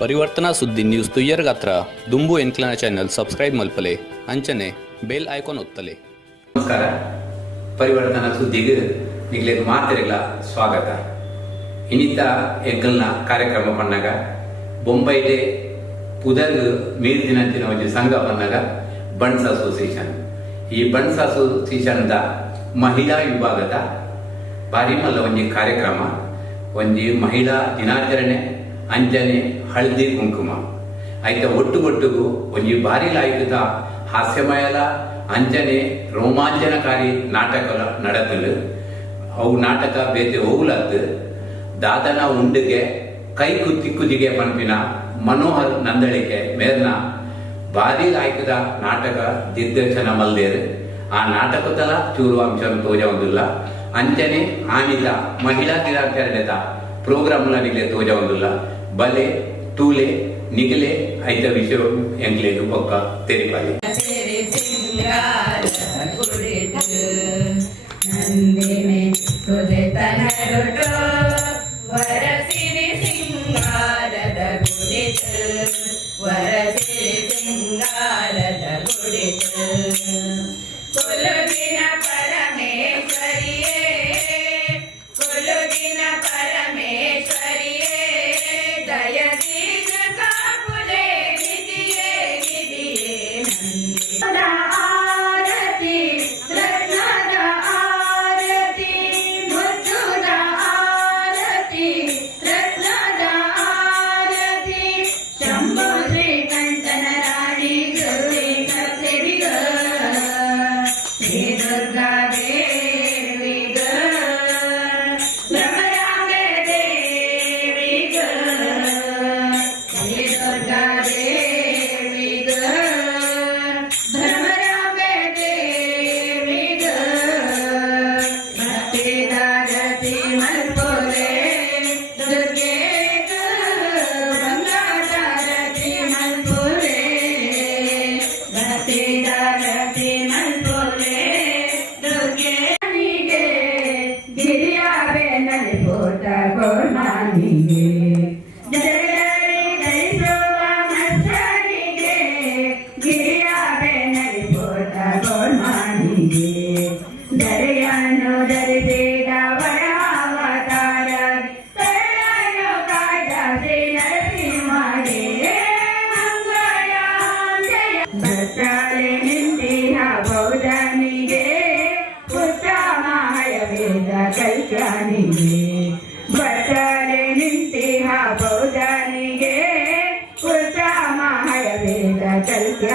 ಪರಿವರ್ತನಾ ಸುದ್ದಿ ನ್ಯೂಸ್ ತುಯ್ಯರ್ ಗಾತ್ರ ದುಂಬು ಎಂಕ್ಲನ ಚಾನೆಲ್ ಸಬ್ಸ್ಕ್ರೈಬ್ ಮಲ್ಪಲೆ ಅಂಚನೆ ಬೆಲ್ ಐಕಾನ್ ಒತ್ತಲೆ. ನಮಸ್ಕಾರ. ಪರಿವರ್ತನಾ ಸುದ್ದಿಗೆ ನಿಗ್ಲೆಗ್ ಮಾತಿರಲ್ಲ ಸ್ವಾಗತ. ಇನ್ನಿತ ಎಂಕಲ್ನ ಕಾರ್ಯಕ್ರಮ ಪನ್ನಗ ಬೊಂಬೈಡೆ ಪುದರ್ ಮೀರ್ ದಿನಂಚಿನ ಒಂದು ಸಂಘ ಪನ್ನಗ ಬಣ್ಸ್ ಅಸೋಸಿಯೇಷನ್. ಈ ಬಣ್ಸ್ ಅಸೋಸಿಯೇಷನ್ದ ಮಹಿಳಾ ವಿಭಾಗದ ಬಾರಿ ಮಲ್ಲ ಒಂಜಿ ಕಾರ್ಯಕ್ರಮ, ಒಂಜಿ ಮಹಿಳಾ ದಿನಾಚರಣೆ ಅಂಚನೆ ಹಳದಿ ಕುಂಕುಮ ಐತ ಒಟ್ಟುಗೊಟ್ಟುಗು ಒಂಜಿ ಬಾರಿ ಲಾಯ್ಕದ ಹಾಸ್ಯಮಯಲ ಅಂಚನೆ ರೋಮಾಂಚನಕಾರಿ ನಾಟಕ ನಡತಲು. ಅವು ನಾಟಕ ಬೇತೆ ಹೋಗ್ಲದ್ದು ದಾದನ ಉಂಡಿಗೆ ಕೈ ಕುತ್ತಿಗೆ ಪಂಪಿನ ಮನೋಹರ್ ನಂದಳಿಕೆ ಮೇರ್ನ ಬಾರಿ ಲಾಯ್ಕದ ನಾಟಕ ದಿಗ್ದರ್ಶನ ಮಲ್ದೇರು. ಆ ನಾಟಕದಲ ಚೂರು ಅಂಶ ತೋಜವಂದಿಲ್ಲ. ಅಂಚನೆ ಆನಿತ ಮಹಿಳಾ ದಿನಾಚರಣೆದ ಪ್ರೋಗ್ರಾಮ್ಲ ನಿಗಲೆ ತೋಜವಂದಿಲ್ಲ. ಬಲೆ ತೂಲೆ ನಿಗಲೆ ಐತ ವಿಷಯ ಎಂಗ್ಲೇನು ಪಕ್ಕ ತೆರಿಪಾಲಿ. ಬಟಲೆ ನಿಂತಿಹ ಬೌದ್ಧನಿಗೆ ಉತ್ತಮ ಹಯವೇದ ಕಲ್ಯ.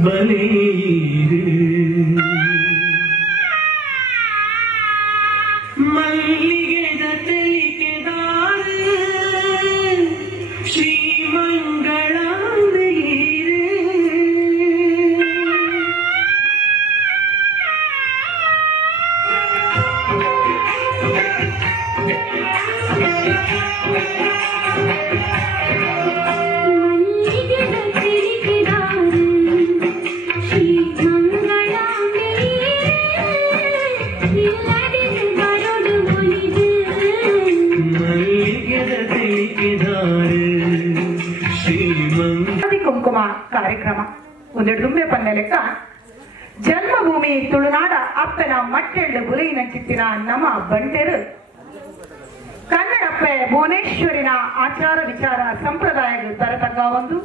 ಬಲೆಯಿರು ಮಲ್ಲಿಗೆದ ತಲಿಕೆದಾರ ಶ್ರೀಮಂಗಳಾಂಬೆಯಿರು ಕುಂಕುಮ ಕಾರ್ಯಕ್ರಮ ಒಂದೆರಡು ದುಂಬೆ ಪನ್ನೆ ಲೆಕ್ಕ ಜನ್ಮಭೂಮಿ ತುಳುನಾಡ ಅಪ್ಪನ ಮಟ್ಟೆಳ್ಳು ಬುಲೆಯಿನ ಚಿತ್ತಿನ ನಮ್ಮ ಬಂಟೆರು ಕನ್ನಡಪ್ಪೆ ಭುವನೇಶ್ವರಿನ ಆಚಾರ ವಿಚಾರ ಸಂಪ್ರದಾಯಗಳು ತರತಕ್ಕ ಒಂದು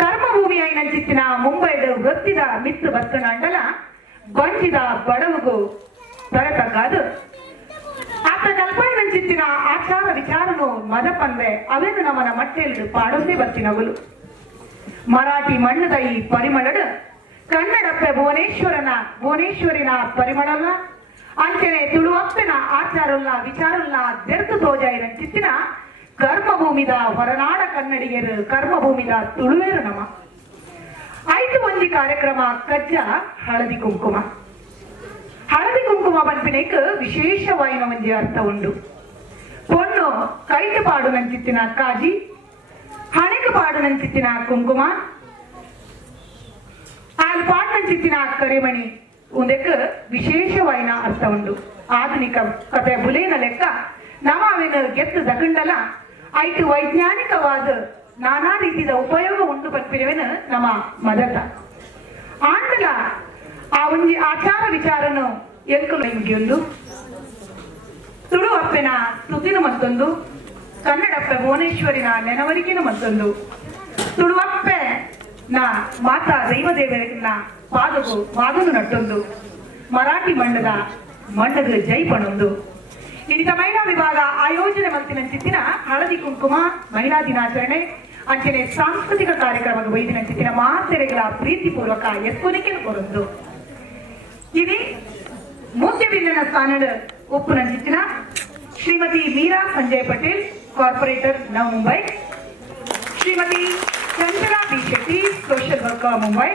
ಕರ್ಮಭೂಮಿ ಐನ ಚಿತ್ತಿನ ಮುಂಬೈಡು ವೃತ್ತಿದ ಮಿತ್ತು ಬತ್ತನ ಅಂಡಲ ಬಂಜಿದ ಬಡವುಗು ತರತಕ್ಕದು ಆತ ಕಲ್ಪನೆ ಚಿತ್ತಿನ ಆಚಾರ ವಿಚಾರನು ಮದ ಪಂದೆ ಅವೇನು ನಮ್ಮನ ಮಟ್ಟೆಲ್ಲು ಪಾಡೋದೇ ಬರ್ತಿನವಲು ಮರಾಠಿ ಮಣ್ಣದ ಈ ಪರಿಮಳಡು ಕನ್ನಡಪ್ಪೆ ಭುವನೇಶ್ವರಿನ ಪರಿಮಳಲ್ಲ ಅಂಚನೆ ತುಳುವಪ್ಪನ ಆಚಾರಲ್ಲ ವಿಚಾರಲ್ಲ ದೆರ್ತು ತೋಜಾಯಿನ ಚಿತ್ತಿನ ಕರ್ಮಭೂಮಿದ ಹೊರನಾಡ ಕನ್ನಡಿಗರು ಕರ್ಮಭೂಮಿದ ತುಳುವೇರು ನಮ ಐದು ಒಂಜಿ ಕಾರ್ಯಕ್ರಮ ಕಜ್ಜ ಹಳದಿ ಕುಂಕುಮ ಪನ್ಪಿನೈಕ್ ವಿಶೇಷವಾಯಿನ ಒಂಜಿ ಅರ್ಥ ಉಂಡು ಪೊಣ್ಣು ಕೈಗೆ ಪಾಡು ನಂಚಿತ್ತಿನ ಕಾಜಿ ಹಣೆಗೆ ಪಾಡು ನಂಚಿತ್ತಿನ ಕುಂಕುಮ ಆಲ್ ಪಾಡು ನಂಚಿತ್ತಿನ ಕರಿಮಣಿ ಒಂದಕ್ಕೆ ವಿಶೇಷವಾಯಿನ ಅರ್ಥ ಉಂಡು ಆಧುನಿಕ ಕಥೆ ಬುಲೇನ ಲೆಕ್ಕ ನಮ್ಮ ಅವಿನ ಗೆತ್ತು ದಗಂಡಲ ಐದು ವೈಜ್ಞಾನಿಕವಾದ ನಾನಾ ರೀತಿಯ ಉಪಯೋಗ ಉಂಡು ಪನ್ಪಿನವೇನು ನಮ್ಮ ಮದತ ಆಂಡಲ ಆ ಒಂಜಿ ಆಚಾರ ವಿಚಾರನು ಎಂಕಲು ಮುಗಿಯೊಂದು ತುಳು ಅಪ್ಪೆನ ಸ್ತುತಿನ ಮತ್ತೊಂದು ಕನ್ನಡಪ್ಪೆ ಭುವನೇಶ್ವರಿನ ನೆನವರಿಕೆನ ಮತ್ತೊಂದು ತುಳುವಪ್ಪೆ ನಾ ಮಾತಾ ದೈವದೇವರಿನ ಪಾದನು ನಟ್ಟೊಂದು ಮರಾಠಿ ಮಂಡದ ಜೈ ಪಣೊಂದು ಇನಿತ ಮಹಿಳಾ ವಿಭಾಗ ಆಯೋಜನೆ ಮಂತಿನ ಚಿತ್ತಿನ ಹಳದಿ ಕುಂಕುಮ ಮಹಿಳಾ ದಿನಾಚರಣೆ ಅಂಚನೆ ಸಾಂಸ್ಕೃತಿಕ ಕಾರ್ಯಕ್ರಮದ ವೈದಿನ ಚಿತ್ತಿನ ಮಾತೆರೆಗಳ ಪ್ರೀತಿಪೂರ್ವಕ ಎಸ್ಕೊನಿಕೆ ಕೊರೊಂದು ఇది ಮುಖ್ಯ ಬಿಂದಿನ ಸ್ಥಾನದ ಒಪ್ಪುನ ಚಿತ್ತಿನ Shrimati Meera Sanjay Patel corporator Nava Mumbai Shrimati Chanchala B Shetty social worker Mumbai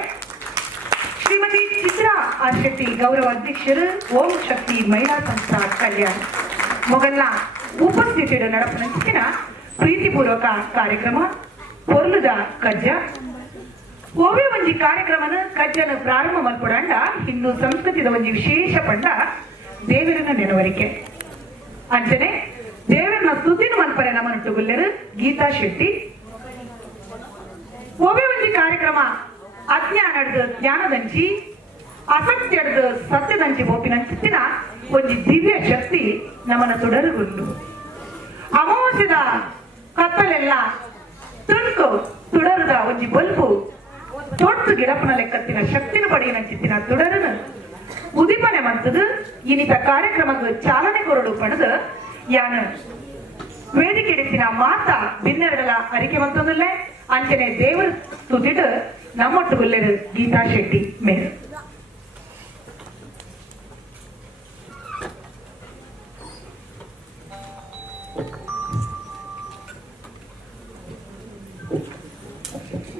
Shrimati Chitra R Shetty ಗೌರವ ಅಧ್ಯಕ್ಷರು ಓಂ ಶಕ್ತಿ ಮಹಿಳಾ ಸಂಸ್ಥಾ ಕಲ್ಯಾಣ ಮೊಗಲ್ನ ಉಪಸ್ಥಿತಿಯ ನಡಪನ ಚಿತ್ತಿನ ಪ್ರೀತಿಪೂರ್ವಕ ಕಾರ್ಯಕ್ರಮ ಪೊರ್ಲುದ ಕಜ್ಜ ಓವೇ ಒಂಜಿ ಕಾರ್ಯಕ್ರಮನ ಕಜ್ಜನ ಪ್ರಾರಂಭ ಮಲ್ಪಡಂಡ ಹಿಂದೂ ಸಂಸ್ಕೃತಿದ ಒಂಜಿ ವಿಶೇಷ ಪಂಡ ದೇವರನ ನೆನವರಿಕೆ ಅಂಚನೆ ದೇವರನ ಸ್ತುತಿನ ಮಲ್ಪರೆ ನಮನಟ್ಟು ಗುಲ್ಲೆರು ಗೀತಾ ಶೆಟ್ಟಿ ಓವೇ ಒಂಜಿ ಕಾರ್ಯಕ್ರಮ ಅಜ್ಞಾನದ ಜ್ಞಾನದಂಚಿ ಅಸತ್ಯದ ಸತ್ಯದಂಚಿ ಬೋಪಿನ ಚಿತ್ತಿನ ಒಂಜಿ ದಿವ್ಯ ಶಕ್ತಿ ನಮನ ತುಡರುಗುಂಡು ಅಮಾವಾಸ್ಯದ ಕತ್ತಲೆಲ್ಲ ತುಣುಕು ತುಡರದ ಒಂಜಿ ಬಲ್ಪು ತೊಟ್ಟು ಗಿಡಪನ ಲೆಕ್ಕತ್ತಿನ ಶಕ್ತಿನ ಪಡೆಯಿನ ಚಿತ್ತಿನ ತುಡರನು ಉದಿಪನೆ ಮಂತದು ಇನ್ನಿತ ಕಾರ್ಯಕ್ರಮಕ್ಕೆ ಚಾಲನೆ ಕೊರಡು ಪಡೆದು ಯಾನ ವೇದಿಕೆ ಇಡಿಸಿನ ಮಾತಾ ಬಿನ್ನೆರಡಲ ಅರಿಕೆ ಮಂತೊಂದುಲ್ಲೆ ಅಂಚನೆ ದೇವರ ಸ್ತುತಿಡು ನಮ್ಮೊಟ್ಟು ಗುಲ್ಲೆರು ಗೀತಾ ಶೆಟ್ಟಿ ಮೇರು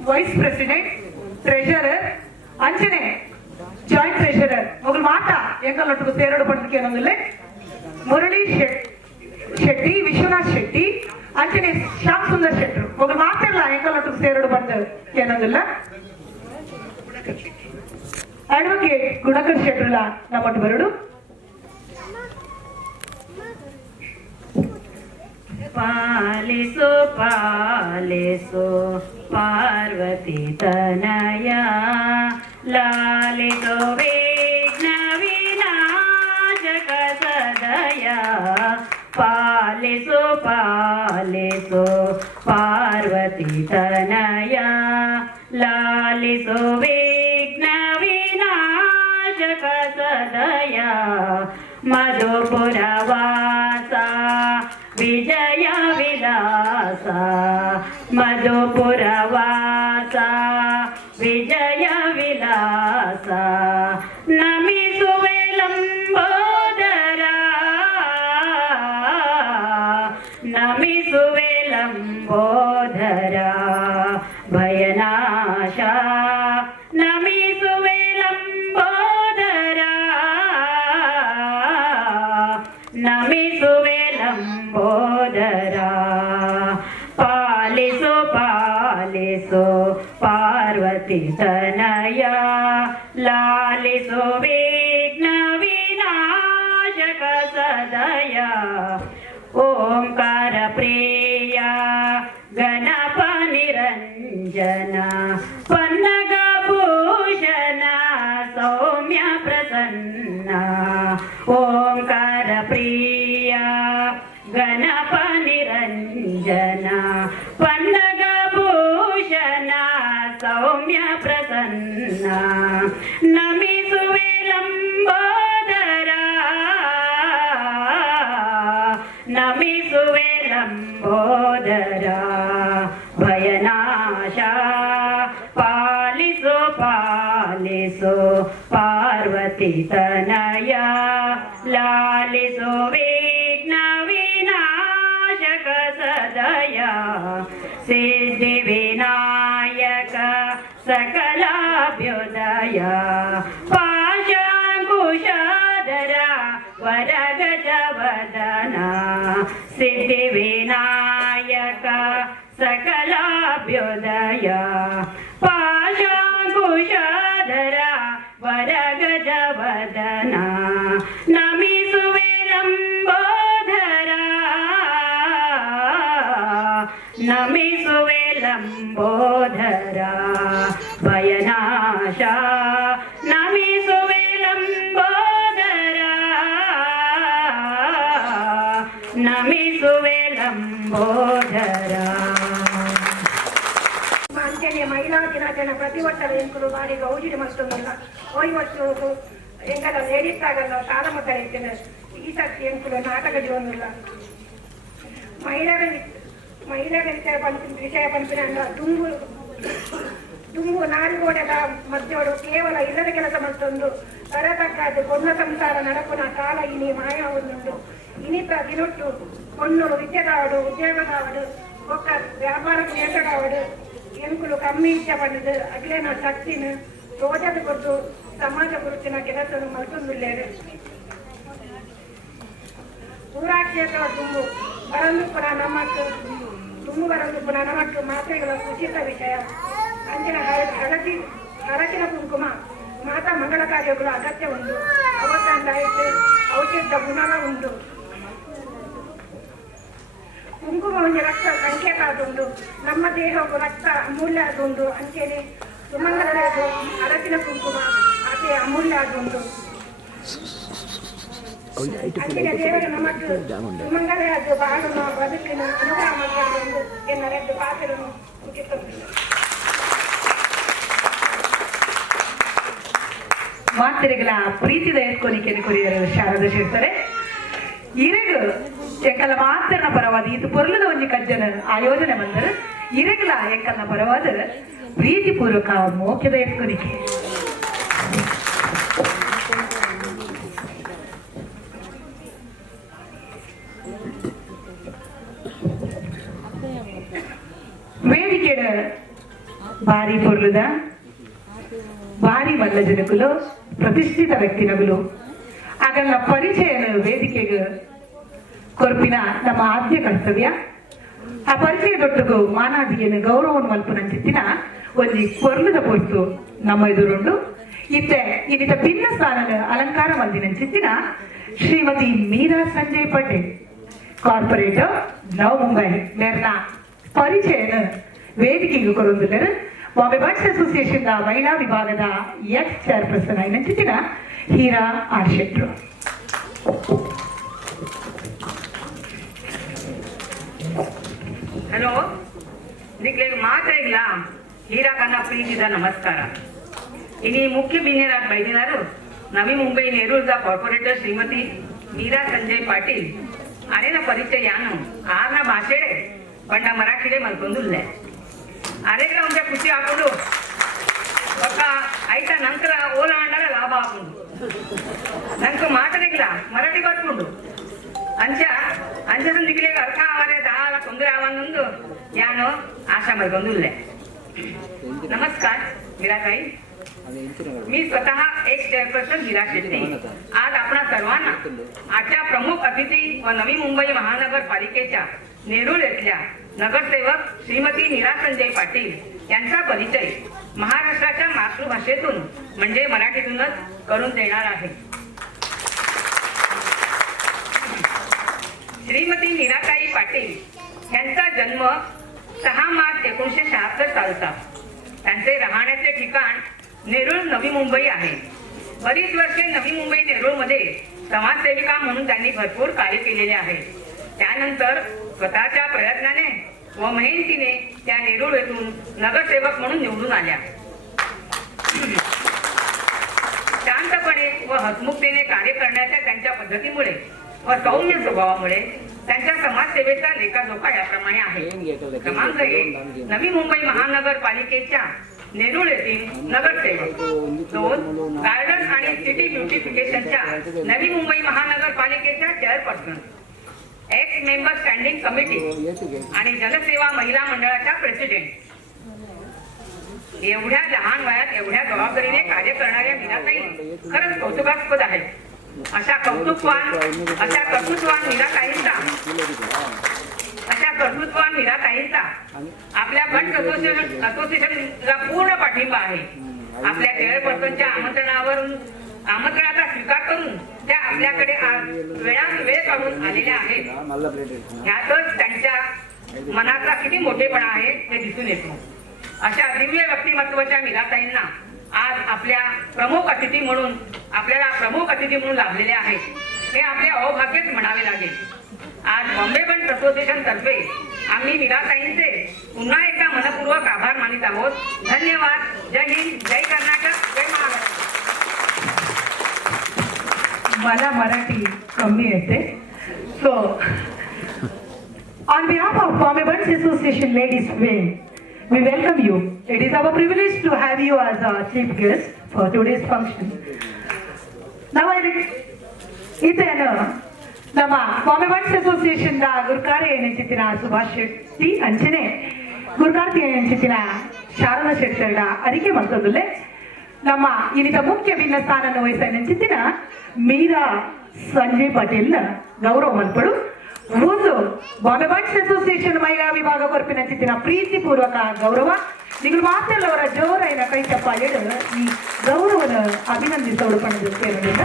ವೈಸ್ ಪ್ರೆಸಿಡೆಂಟ್ ಟ್ರೆಷರರ್ ಅಂಚನೆ ಜಾಯಿಂಟ್ ಟ್ರೆಷರರ್ ಮೊಗಲು ಮಾತ ಎಂಕಲ್ಲೊಟ್ಟಿಗೆ ಸೇರೋಡು ಪಡೆದಕ್ಕೆ ಏನೊಂದಿಲ್ಲ ಮುರಳಿ ಶೆಟ್ಟಿ ವಿಶ್ವನಾಥ್ ಶೆಟ್ಟಿ ಅಂಚನೆ ಶ್ಯಾಮ್ ಸುಂದರ್ ಶೆಟ್ರು ಮೊಗಲು ಮಾತಿರಲ್ಲ ಎಂಕಲ್ಲೊಟ್ಟಿಗೆ ಸೇರೋಡು ಪಡೆದ ಏನೊಂದಿಲ್ಲ ಅಡ್ವೊಕೇಟ್ ಗುಣಕರ್ ಶೆಟ್ರುಲ ನಮ್ಮೊಟ್ಟು ಬರಡು ಪಾಲಿಸು ಪಾಲಿಸು ಪಾರ್ವತಿ ತನಯ ಲಾಲಿಸು ವಿಘ್ನ ವಿನಾಶಕ ಸದಯ ಪಾಲಿಸು ಪಾಲಿಸು ಪಾರ್ವತಿ ತನಯ ಲಾಲಿಸು ವಿಘ್ನ ವಿನಾಶಕ ಸದಯ ಮಧುಪುರ ವಾಸ ವಿಜಯ ವಿಲಾಸ ಮಧುಪುರ ವಾಸ ವಿಜಯ ವಿಲಾಸ ನಮಿಸುವೆ ಲಂಬೋದರ ನಮಿಸುವೆ ಲಂಬೋದರ ಭಯನಾಶ ನಮಿಸುವೆ ಲಂಬೋದರ ನಮಿಸುವೆ ಲಂಬೋದರ ಪಾಲಿಸು ಪಾಲಿಸು ಪಾರ್ವತಿ ತನಯ ಲಾಲಿಸು ವಿಘ್ನ ವಿನಾಶಕ ಸದಯ ಓಂಕಾರ ಪ್ರಿಯ ಗಣಪ ನಿರಂಜನ ಪನ್ನಗ ಭೂಷಣ ಸೌಮ್ಯ ಪ್ರಸನ್ನ ಓಂಕಾರ ಪ್ರಿಯ ಗಣಪ ನಿರಂಜನ ಪನ್ನಗ ಭೂಷಣ ಸೌಮ್ಯ ಪ್ರಸನ್ನ ನಮಿಸುವೆ ಲಂಬೋದರ ನಮಿಸುವೆ ಲಂಬೋದರ ಭಯನಾಶ ಪಾಲಿಸು ಪಾಲಿಸು ಪಾರ್ವತಿ ತನಯ ಲಾಲಿಸು ವಿಘ್ನ ವಿನಾಶಕ ಸದಯ ಸಿದ್ಧಿ ವಿನಾಯಕ ಸಕಲಾಭ್ಯುದಯ ಪಾಶಾಂಕುಶಧರ ವರಗಜ ವದನ ಸಿದ್ಧಿ ವಿನಾಯಕ ಸಕಲಾಭ್ಯುದಯ ಪಾಶಾಂಕುಶಧರ ವರಗಜ ವದನ ನಮಿಸುವೆ ಲಂಬೋದರ ನಮಿಸುವೆ ಲಂಬೋದರ ಭಯನಾಶ ನಮಿಸುವೆ ಲಂಬೋದರ ನಮಿಸುವೆ ಲಂಬೋದರ ಅಂಚನೆ ಮಹಿಳಾ ದಿನಾಚರಣೆ ಪ್ರತಿ ವರ್ಷದ ಎಂಕುಲು ಬಾರಿ ಗೌಜಿಡಿ ಮತ್ತೊಂದಲ್ಲ ಹೋಯ್ವತ್ತು ಎಂಕಲ ಲೇಡೀಸಾಗಲ್ಲ ತಾಳ ಮತ ಇರ್ತೇನೆ ಈ ಸರ್ತಿ ಎಂಕುಲು ನಾಟಕದಿ ಒಂದಿಲ್ಲ ಮಹಿಳೆಯರ ವಿಷಯ ಪಂಪಿನ ದುಂಬು ನಾಡುಗೋಡೆದ ಮಧ್ಯೋಡು ಕೇವಲ ಇಲ್ಲದ ಕೆಲಸ ಮತ್ತೊಂದು ತರತಕ್ಕದ್ದು ಕೊಂದ ಸಂಸಾರ ನಡಪುನ ಕಾಲ ಇನಿ ಮಾಯ ಒಂದುಂಡು ಇನಿತ ದಿನೊಟ್ಟು ಕೊಣ್ಣು ವಿದ್ಯೆದಾವಡು ಉದ್ಯೋಗದಾವಡು ಒಕ್ಕ ವ್ಯಾಪಾರ ಕ್ಷೇತ್ರದಾವಡು ಎಂಕುಲು ಕಮ್ಮಿ ಇಚ್ಛೆ ಪಡೆದು ಅಗ್ಲೇನ ಶಕ್ತಿನ ರೋಜದ ಕೊಟ್ಟು ಸಮಾಜ ಗುರುತಿನ ಕೆಲಸ ಮಲ್ತೊಂದುಲ್ಲೇರು ಊರಾ ಕ್ಷೇತ್ರ ದುಂಬು ಬರಂದು ಪುನಃ ನಮ್ಮಕ್ಕೆ ತುಂಬು ಬರಂದು ಪುನಃ ನಮ್ಮಕ್ಕೆ ಮಾತ್ರೆಗಳ ಉಚಿತ ವಿಷಯ ಅಂಚಿನ ಹರಕಿನ ಕುಂಕುಮ ಮಾತಾ ಮಂಗಳ ಕಾರ್ಯಗಳು ಅಗತ್ಯ ಉಂಟು ಅವತ್ತಂದಾಯಿತು ಔಷಧ ಗುಣಲ ಉಂಟು ಕುಂಕುಮ ಒಂದು ರಕ್ತ ಸಂಕೇತ ಆದುಂಡು ನಮ್ಮ ದೇಹಕ್ಕೂ ರಕ್ತ ಅಮೂಲ್ಯ ಆದುಂಡು ಅಂಚೆನೆ ಸುಮಂಗಲರಾಜು ಹರಕಿನ ಕುಂಕುಮ ಅದೇ ಅಮೂಲ್ಯ ಆದುಂಡು ಅಂಚಿನ ದೇವರು ನಮக்கு ಸುಮಂಗಲರಾಜು ಬಾಳುನ ಬದುಕಿನ ಅನುಗ್ರಹ ಮಾಡಿಕೊಂಡು ಎನ್ನರೆದ್ದು ಪಾತ್ರನು ಮುಗಿಸುತ್ತಿಲ್ಲ ಮಾತೆರೆಗಳ ಪ್ರೀತಿದ ಎತ್ಕೊಲಿಕ್ಕೆ ಕೊರಿಯರು ಶಾರದಾ ಶಿರ್ತಾರೆ ಇರೆಗು ಎಂಕಲ ಮಾತರ್ನ ಪರವಾದ ಇದು ಪೊರ್ಲದ ಒಂಜಿ ಕಜ್ಜನ ಆಯೋಜನೆ ಬಂದರು ಇರೆಗಲ ಎಂಕಲ್ನ ಪರವಾದ ಪ್ರೀತಿಪೂರ್ವಕ ಮೋಕ್ಯದ ಎತ್ಕೊಲಿಕ್ಕೆ ವೇದಿಕೆಡ ಭಾರಿ ಪೊರ್ಲುದ ಭಾರಿ ಮಲ್ಲ ಜನಕುಲು ಪ್ರತಿಷ್ಠಿತ ವ್ಯಕ್ತಿನಗುಲು ಆಗಲ್ಲ ಪರಿಚಯನ ವೇದಿಕೆಗೆ ಕೊರ್ಪಿನ ನಮ್ಮ ಆದ್ಯ ಕರ್ತವ್ಯ ಆ ಪರಿಚಯದೊಟ್ಟಿಗೂ ಮಾನಾದಿಯನ್ನು ಗೌರವವನ್ನು ಮಲ್ಪನಂಚಿತ್ತಿನ ಒಂಜಿ ಕೊರ್ಲದ ಪೊರ್ತು ನಮ್ಮ ಎದುರುಂಡು ಇತ್ತೆ ಇನ್ನಿತ ಭಿನ್ನ ಸ್ಥಾನದ ಅಲಂಕಾರ ಮಂದಿನಂಚಿತ್ತಿನ ಶ್ರೀಮತಿ ಮೀರಾ ಸಂಜಯ್ ಪಟೇಲ್ ಕಾರ್ಪೊರೇಟರ್ ನವ್ ಮುಂಬೈ ನೇರ್ನ ಪರಿಚಯನ ವೇದಿಕೆಗೆ ಕೊರೊಂದಿಲ್ಲರು ಬಾಂಬೆ ಬಡ್ಸ್ ಅಸೋಸಿಯೇಷನ್ ಮಹಿಳಾ ವಿಭಾಗದ ಎಕ್ಸ್ ಚೇರ್ಪರ್ಸನ್ ಆಯ್ನಂಚಿತ್ತಿನ ಹೀರಾ ಆರ್ ಶೆಟ್ರು ಹಲೋ ನಿಕ್ಲೆ ಮಾತ್ರ ಇಲ್ಲ ಹೀರಾ ಕನ್ನ ಪ್ರೀತಿದ ನಮಸ್ಕಾರ ಇನಿ ಮುಖ್ಯ ಬಿನ್ನೇರಾಗಿ ಬೈದಿನಾರು ನವಿ ಮುಂಬೈ ನೆರೂರ್ದ ಕಾರ್ಪೊರೇಟರ್ ಶ್ರೀಮತಿ ಮೀರಾ ಸಂಜಯ್ ಪಾಟೀಲ್ ಅರೆನ ಪರಿಚಯ ಯಾನು ಆರ್ನ ಭಾಷೆ ಬಂಡ ಮರಾಠಿಡೆ ಮಲ್ಕೊಂಡುಲ್ಲೆ ಅರೆಗಳ ಒಂದೇ ಖುಷಿ ಹಾಕೊಂಡು ನಂಗೆ ಮಾತರಿಗಿಲ್ಲ ಮರಾಠಿ ಬರ್ಕೊಂಡು ಅಂಚೆ ನಿಖಿಲೆ ಅರ್ಥ ಆವಾರೆ ದಾಳ ತೊಂದರೆ ಆವನ್ನೊಂದು ಯಾನು आशा मरगंदुल्ले नमस्कार मीराताई मी स्वतः एक चेअरपर्सन मीरा शेट्टी आज आपणा सर्वांना आजच्या प्रमुख अतिथी व नवी मुंबई महानगरपालिकेच्या नेरूळ येथल्या नगरसेवक श्रीमती मीरा संजय पाटील यांचा परिचय महाराष्ट्राच्या मातृभाषेतून म्हणजे मराठीतूनच करून देणार आहे. श्रीमती मीराताई पाटील यांचा जन्म 6 मार्च 1976 सालचा. त्यांचे राहण्याचे ठिकाण नेरूळ नवी मुंबई आहे. बरीच वर्षे नवी मुंबई नेरूळ मध्ये समाजसेविका म्हणून त्यांनी भरपूर कार्य केलेले आहे. त्यानंतर स्वतःच्या प्रयत्नाने व मेहनतीने त्या नेरूळ येथून नगरसेवक म्हणून निवडून आल्या. शांतपणे व हसमुखतेने कार्य करण्याच्या त्यांच्या पद्धतीमुळे व सौम्य स्वभावामुळे त्यांच्या समाजसेवेचा लेखाजोखा याप्रमाणे आहे. क्रमांक 1 नवी मुंबई महानगरपालिकेच्या नेरूळ येथील नगरसेवक. 2 गार्डन आणि सिटी ब्युटिफिकेशनच्या नवी मुंबई महानगरपालिकेच्या chairperson. X member standing committee आणि जनसेवा महिला मंडळाच्या प्रेसिडेंट. एवढ्या लहान वयात एवढ्या जबाबदारीने कार्य करणाऱ्या मीराताई खरंच कौतुकास्पद आहेत. अशा कर्तृत्ववान मीराताईंचा आपल्या भट असोसिएशनला पूर्ण पाठिंबा आहे. आपल्या चेअरपर्सनच्या आमंत्रणाचा स्वीकार करून त्या आपल्याकडे वेळ काढून आलेल्या आहेत. ह्यातच त्यांच्या मनाचा किती मोठेपणा आहे ते दिसून येतो. अशा दिव्य व्यक्तिमत्वाच्या मीराताईंना आज आपल्याला प्रमुख अतिथी म्हणून लाभलेले आहेत. हे आपले अहोभाग्यच म्हणावे लागेल. आज बॉम्बे बंड असोसिएशन तर्फे आम्ही मीराताईंचे पुन्हा एकदा मनपूर्वक आभार मानित आहोत. धन्यवाद. जय हिंद, जय कर्नाटक, जय महाराष्ट्र. मला मराठी कमी येते. So on behalf of Bombay Bunt association ladies wing, we welcome you. It is our privilege to have you as our chief guest for today's function. Now ಇದೇನು ನಮ್ಮ ಬಾಂಬೆ ಬಂಡ್ಸ್ ಅಸೋಸಿಯೇಷನ್ ಗುರುಕಾರ್ಯ ಏನಿಚ್ಚಿನ ಸುಭಾಷ್ ಶೆಟ್ಟಿ ಅಂಚನೆ ಗುರುಕಾರ್ತಿ ಏನಿಚ್ಚಿನ ಶಾರದಾ ಶೆಟ್ಟರ್ಡ ಅರಿಕೆ ಮತ್ತೊಂದುಲ್ಲೆ ನಮ್ಮ ಇಲ್ಲಿದ ಮುಖ್ಯ ಭಿನ್ನ ಸ್ಥಾನವನ್ನು ವಹಿಸಿನ ಮೀರಾ ಸಂಜಯ್ ಪಟೇಲ್ ಗೌರವ ಮಲ್ಪಡು ಒಂದು ಬಾಂಬೆ ಬಂಡ್ಸ್ ಅಸೋಸಿಯೇಷನ್ ಮಹಿಳಾ ವಿಭಾಗ ಕೊರಪಿನ ಚಿತ್ತಿನ ಪ್ರೀತಿಪೂರ್ವಕ ಗೌರವ ನೀವು ಮಾತೆಲ್ಲವರ ಜೋರೈನ ಕೈ ಚಪ್ಪಾಳೆಡು ಈ ಗೌರವನ ಅಭಿನಂದಿಸೋಡು ಪಡೆದು ಸೇರೋದಿಲ್ಲ.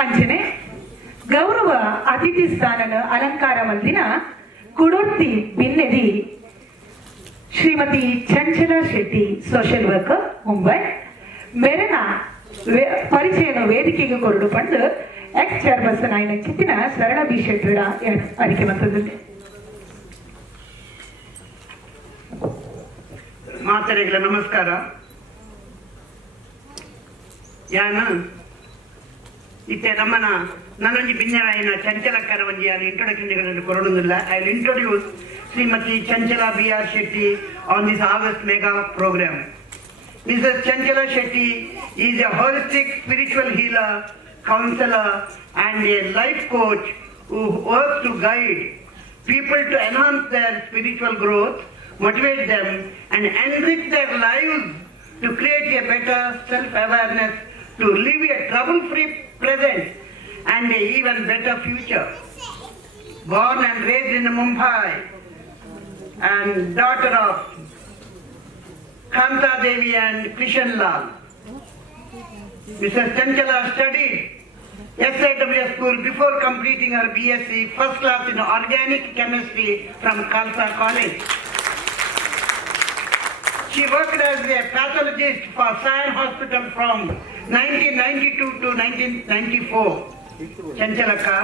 ಅಂಚನೆ ಗೌರವ ಅತಿಥಿ ಸ್ಥಾನನ ಅಲಂಕಾರ ಮಂದಿನ ಕುಡೋರ್ತಿ ಬಿನ್ನೆದಿ ಶ್ರೀಮತಿ ಚಂಚಲಾ ಶೆಟ್ಟಿ ಸೋಷಿಯಲ್ ವರ್ಕರ್ ಮುಂಬೈ ಮೇರೆನ ಪರಿಚಯನ ವೇದಿಕೆಗೆ ಕೊರಡು ಪಂಡು ಎಕ್ಸ್ ಚೇರ್ಪರ್ಸನ್ ಆಯ್ನ ಚಿತ್ತಿನ ಸರಳ ಬಿ ಶೆಟ್ಟರ ಅರಿಕೆ ಮತ್ತೊಂದು ಮಾತರಿಗಳ ನಮಸ್ಕಾರ. ಯಾನ ಇತ್ತೆ ನಮ್ಮನ ನನ್ನೊಂಜಿ ಬಿನ್ನೆರಾಯಿನ ಚಂಚಲಕ್ಕರ ಒಂಜಿ ಯಾರು ಇಂಟ್ರೊಡಕ್ಷನ್ಗಳನ್ನು ಕೊರಡುವುದಿಲ್ಲ. I will introduce Shrimati Chanchala B.R. Shetty on this August mega program. Mrs. Chanchala Shetty is a holistic spiritual healer, counselor and a life coach who works to guide people to enhance their spiritual growth, motivate them and enrich their lives to create a better self-awareness, to live a trouble-free present and an even better future. Born and raised in Mumbai and daughter of Kanta Devi and Krishan Lal, Mrs. Chanchala studied SIW school before completing her BSc first class in organic chemistry from Khalsa College. She worked as a pathologist for Sion Hospital from 1992 to 1994. Chanchalaka.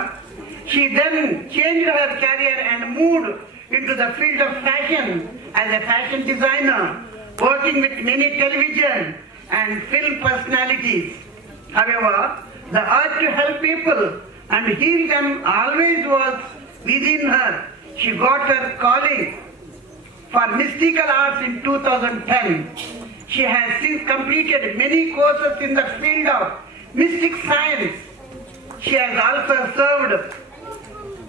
She then changed her career and moved into the field of fashion as a fashion designer, working with many television and film personalities. However, the urge to help people and heal them always was within her. She got her calling for mystical arts in 2010. She has since completed many courses in the field of mystic science. She has also served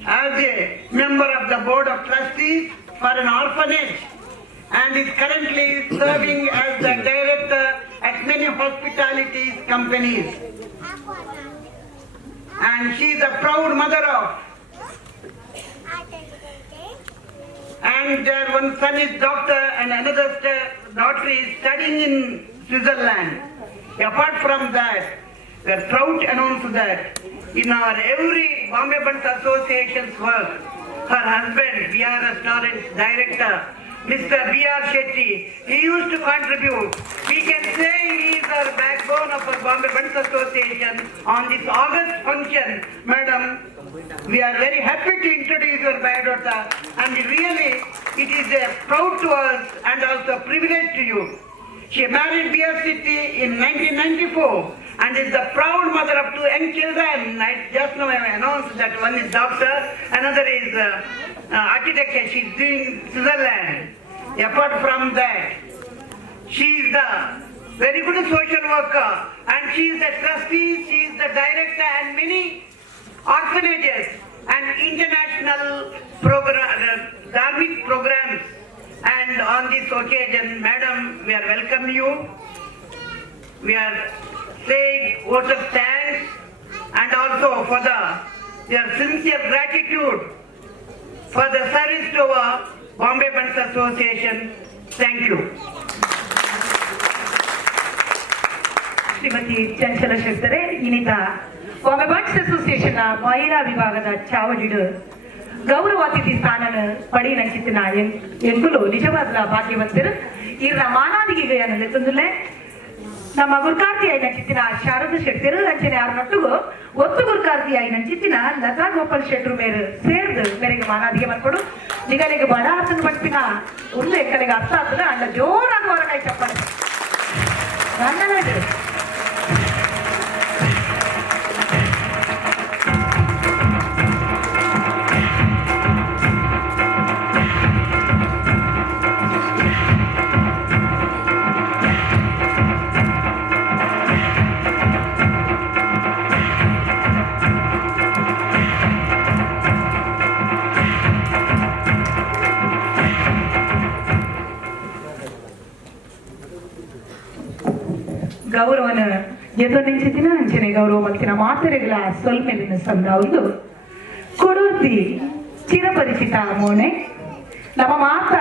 as a member of the board of trustees for an orphanage and is currently serving as the director at many hospitality companies. And she is a proud mother of. And their one son is doctor and another daughter is studying in Switzerland. Apart from that, we are proud to announce that in our every Bombay Buns Association's work, her husband, VR Restaurant Director, Mr. B.R. Shetty, he used to contribute. We can say he is our backbone of our Bombay Buns Association. On this August function, Madam, we are very happy to introduce your biodata, and really it is a proud to us and also a privilege to you. She married B.R. Shetty in 1994 and is the proud mother of two young children. Just now I announced that one is doctor, another is architecture. She is doing Switzerland. Apart from that, she is the very good social worker and she is the trustee, she is the director and many orphanages and international dharmic programs. And on this occasion, Madam, we are welcoming you. We are saying vote of thanks and also for your sincere gratitude for the service to our Bombay Buns Association. Thank you. Shrimati ಚಂಚಲ ಶೆಟ್ಟರೆ ಇನ್ನಿತ Bombay buns association ಮಹಿಳಾ ವಿಭಾಗದ ಚಾವಡಿಡು ಗೌರವ ಅತಿಥಿ ಸ್ಥಾನನ ಪಡೆಯನಂಚಿತ್ತಿನ ಎಂಗುಲು ನಿಜವಾದ ಭಾಗ್ಯವಂತರು ಇರ್ನ ಮಾನಾದಿಗೆ ನೆಲೆತಂದುಲೆ ನಮ್ಮ ಗುರುಕಾರ್ತಿ అయినంಚಿತ್ತಿನ ಶಾರದಾ ಶೆಟ್ಟರು ಅಂಚನೆ ಆರ್ನೊಟ್ಟಿಗೂ ಒತ್ತು ಗುರುಕಾರ್ತಿ అయినంಚಿತ್ತಿನ ಲತಾ ಗೋಪಾಲ್ ಶೆಟ್ಟರು ಮೇರು ಸೇರ್ದು ಮೇರೆಗೆ ಮಾನಾದಿಗೆ ಮಾಡ್ಕೊಡು ನಿಗಲಿಗೆ ಬಡ ಅರ್ಥನ ಪಟ್ಟಿನ ಉಳ್ಳು ಎಕ್ಕಲಿಗೆ ಅರ್ಥ ಆಗ್ತದೆ ಅಲ್ಲ ಜೋರಾದ ಹೊರಗಾಯಿ ಚಪ್ಪಳೆ ನನ್ನದು ಗೌರವನ ಎದುರಿಸಿದಿನ ಅಂಚನೆ ಗೌರವ ಮಲ್ಕಿನ ಮಾತರೆಗಳ ಸೊಲ್ಮೆಲಿನ ಸಂದ ಒಂದು ಕೊಡೂರ್ತಿ ಚಿರಪರಿಚಿತ ಮೋಣೆ ನಮ್ಮ ಮಾತ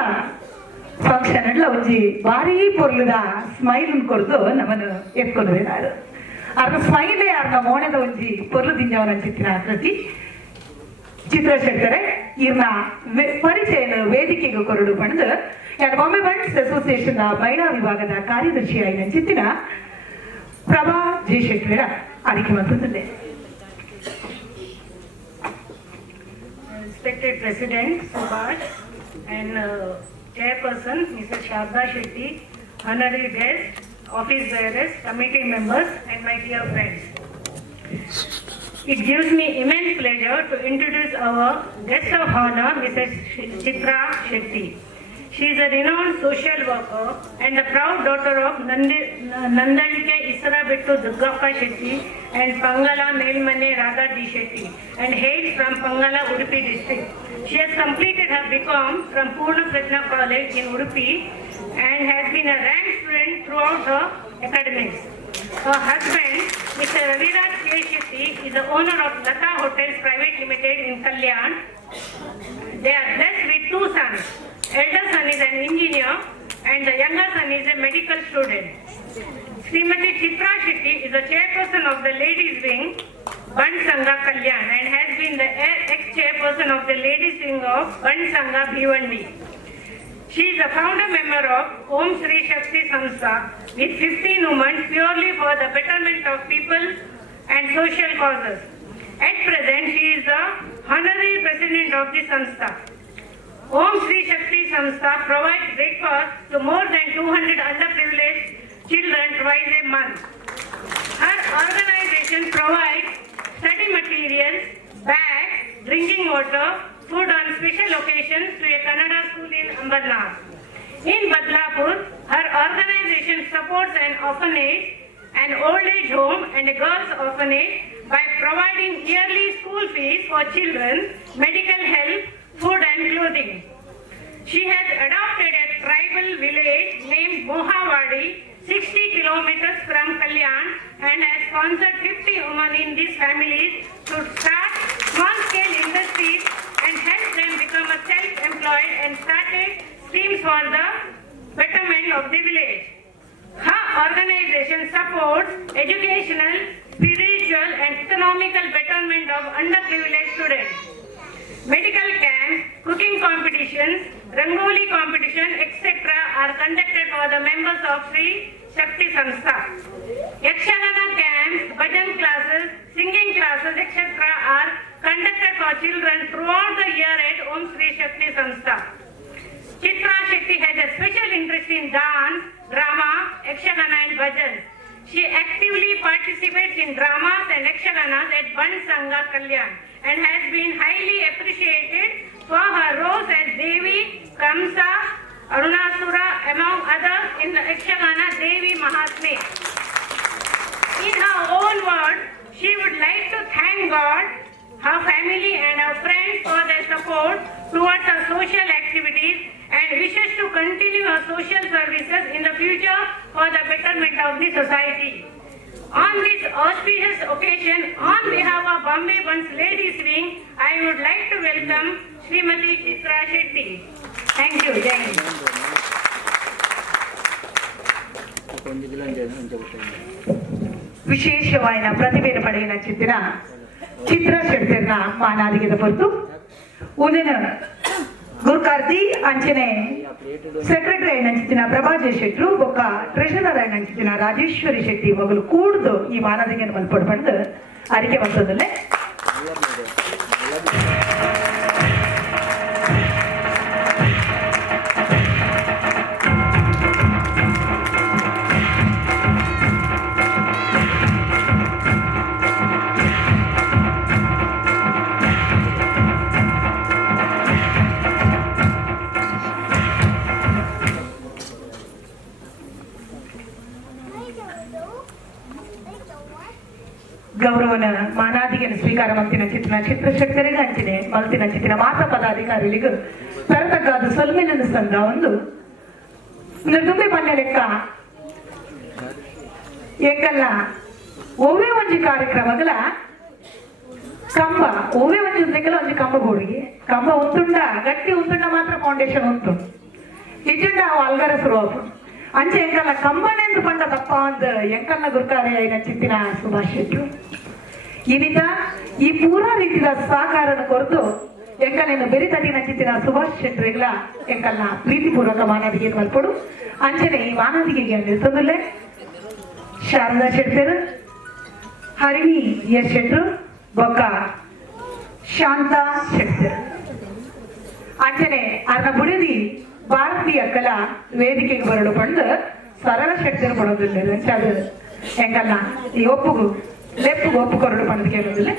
ಫಂಕ್ಷನ್ ಎಲ್ಲ ಒಂಜಿ ಭಾರಿ ಪೊರ್ಲುದ ಸ್ಮೈಲ್ ಕೊರ್ದು ನಮ್ಮನ್ನು ಎತ್ಕೊಂಡು ನಾನು ಅರ್ನ ಸ್ಮೈಲೇ ಅರ್ನ ಮೋಣದ ಒಂಜಿ ಪೊರ್ಲು ದಿಂಜವನ ಚಿತ್ತಿನ ಆಕೃತಿ ಚಿತ್ರ ಶೆಟ್ಟರೆ ಇರ್ನ ಪರಿಚಯನ ವೇದಿಕೆಗೆ ಕೊರಡು ಪಡೆದು ಬಾಂಬೆ ಬನ್ಸ್ ಅಸೋಸಿಯೇಷನ್ ಮಹಿಳಾ ವಿಭಾಗದ ಕಾರ್ಯದರ್ಶಿ ಚಿತ್ತಿನ ಪ್ರಭಾ ಜಿ ಶೆಟ್ಟರ ಆರಿಕೆ ಮಾಡುತ್ತದೆ. Respected President Subhash and Chairperson Mrs. Sharda Shetty, honorary guests, office bearers, committee members, and my dear friends. It gives me immense pleasure to introduce our guest of honor, Mrs. Chitra Shetty. She is a renowned social worker and the proud daughter of Nandanike Isarabettu Durgappa Shetty and Pangala Melmane Radha Shetty and hails from Pangala, Udupi district. She has completed her BCom from Purna Pratna College in Udupi and has been a ranked student throughout her academics. Her husband, Mr. Raviraj K. Shetty, is the owner of Lata Hotels Private Limited in Kalyan. They are blessed with two sons. Elder son is an engineer and the younger son is a medical student. Srimati Chitra Shetty is the chairperson of the ladies wing Ban Sangha Kalyan and has been the ex-chairperson of the ladies wing of Ban Sangha Bhiwandi. She is a founder member of Om Sri Shakti Samstha with 15 women purely for the betterment of people and social causes. At present, she is the honorary president of the Samstha. Om Shri Shakti Samstha provides breakfast to more than 200 underprivileged children twice a month. Her organization provides study materials, bags, drinking water, food on special occasions to a Kannada school in Ambernath. In Badlapur, her organization supports an orphanage, an old age home and a girls' orphanage by providing yearly school fees for children, medical help, food and clothing. She has adopted a tribal village named Mohavadi, 60 kilometers from Kalyan, and has sponsored 50 women in these families to start small-scale industries and help them become a self-employed and started schemes for the betterment of the village. Her organization supports educational, spiritual and economical betterment of underprivileged students. Medical camps, cooking competitions, Rangoli competition, etc. are conducted for the members of Sri Shakti Samstha. Yakshagana camps, bhajan classes, singing classes, etc. are conducted for children throughout the year at Om Shri Shakti Samstha. Chitra Shakti has a special interest in dance, drama, Yakshagana and bhajan. She actively participates in dramas and Yakshaganas at Ban Sangha Kalyan and has been highly appreciated for her roles as Devi, Kamsa, Arunasura, among others in the Yakshagana Devi Mahatme. In her own words, she would like to thank God, her family and her friends for their support towards her social activities and wishes to continue her social services in the future for the betterment of the society. On this auspicious occasion, on behalf of Bombay Buns Ladies Wing, I would like to welcome Srimati Chitra Shetty. Thank you. Thank you. ವಿಶೇಷವಾದ ಪ್ರತಿಭೆಯನ್ನು ಪಡೆಯಿನ ಚಿತ್ರ ಶೆಟ್ಟರ್ನ ಮಾನಾದಿಗೆದ ಹೊರತು ಉದಿನ ಗುರುಕಾರ್ತಿ ಅಂಚನೆ secretary అయిన ಪ್ರಭಾಜಯ ಶೆಟ್ರು ಒಕ್ಕ treasurer అయిన ರಾಜೇಶ್ವರಿ ಶೆಟ್ಟಿ ಮಗಳು ಕೂಡ್ದು ಈ ಮಾನಾದಿಗೆಯನ್ನು ಮಲ್ಪಡ್ಬಂದು ಅರಿಕೆ ಬಂದದಲ್ಲೇ ಗೌರವನ ಮಾನಾದಿಗೆನ ಸ್ವೀಕಾರ ಮಂತಿನ ಚಿತ್ರ ಶೆಟ್ಟರಿಗೆ ಅಂಚಿನೆ ಮಲ್ತಿನ ಚಿತ್ರ ಮಾತ ಪದಾಧಿಕಾರಿಗಳಿಗೂ ತರತಕ್ಕಾದ ಸೊಲ್ಮೆನ ಸಂದ ಒಂದು ದುಂಬೆ ಪಂಡ್ಯ ಲೆಕ್ಕ ಎಂಕಲ್ಲ ಒವ್ವೇ ಒಂಜಿ ಕಾರ್ಯಕ್ರಮಗಳ ಕಂಬ ಒವ್ವೇ ಒಂಜಿ ಉಂದೆಂಕಲ ಒಂಜಿ ಕಂಬ ಗೋಡಿಗೆ ಕಂಬ ಉಂತುಂಡ ಗಟ್ಟಿ ಉಂತುಂಡ ಮಾತ್ರ ಫೌಂಡೇಶನ್ ಉಂಟು ಇಜ್ಜುಂಡ ಅವು ಅಲ್ಗರ ಶುರು ಅಂಚೆ ಎಂಕಲ್ಲ ಕಂಬನೆಂದು ಪಂಡ ತಪ್ಪ ಒಂದು ಎಂಕಲ್ಲ ಗುರುಕಾರ್ಯ అయిన ಚಿತ್ತಿನ ಸುಭಾಷ್ ಶೆಟ್ರು ಇನಿತ ಈ ಪೂರಾ ರೀತಿಯ ಸಹಕಾರನ ಕೊರತು ಎಂಕಲ್ಲೇನು ಬೆರಿತಟಿನ ಚಿತ್ತಿನ ಸುಭಾಷ್ ಶೆಟ್ರಿಗಳ ಎಂಕಲ್ನ ಪ್ರೀತಿಪೂರ್ವಕ ಮಾನವಿಗೆ ಮಲ್ಪಡು ಅಂಚನೆ ಈ ಮಾನವಿಗೆ ನಿಲ್ತದಲ್ಲೇ ಶಾರದಾ ಶೆಟ್ಟರು ಹರಿಣಿ ಎಸ್ ಶೆಟ್ರು ಬೊಕ್ಕ ಶಾಂತಾ ಶೆಟ್ಟರು ಅಂಚನೆ ಅರ್ನ ಬುಡಿದಿ ಭಾರತೀಯ ಕಲಾ ವೇದಿಕೆಗೆ ಬರಡು ಬಂದು ಸರಳ ಶೆಟ್ಟರು ಪಡೋದಿಲ್ಲ ಅದು ಎಂಕಲ್ಲ ಈ ಒಪ್ಪುಗು ಲೆಪ್ಪುಗು ಒಪ್ಪುಕೊರಡು ಪಡೆದು ಕೇಳೋದಿಲ್ಲ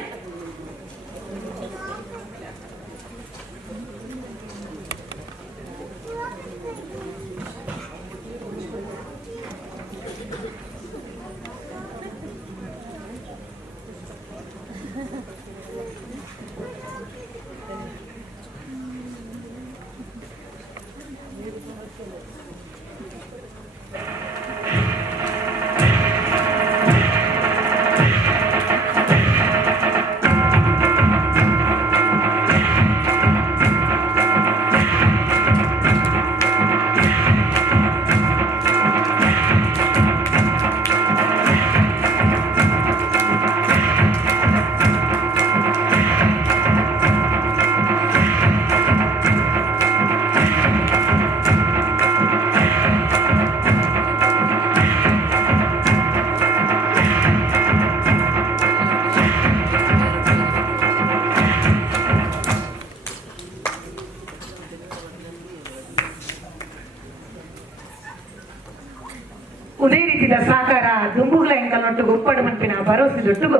ಉದೇ ರೀತಿಯ ಸಾಕಾರ ದುಂಬುಗಳ ಎಂಕಲ್ನೊಟ್ಟಿಗೆ ಒಪ್ಪಡು ಮನ್ಪಿನ ಭರವಸೆದೊಟ್ಟಿಗೂ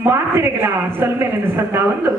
ಮಾತಿರೆಗಳ ಸೊಲ್ಮೆಯನ್ನು ಸಂದ ಒಂದು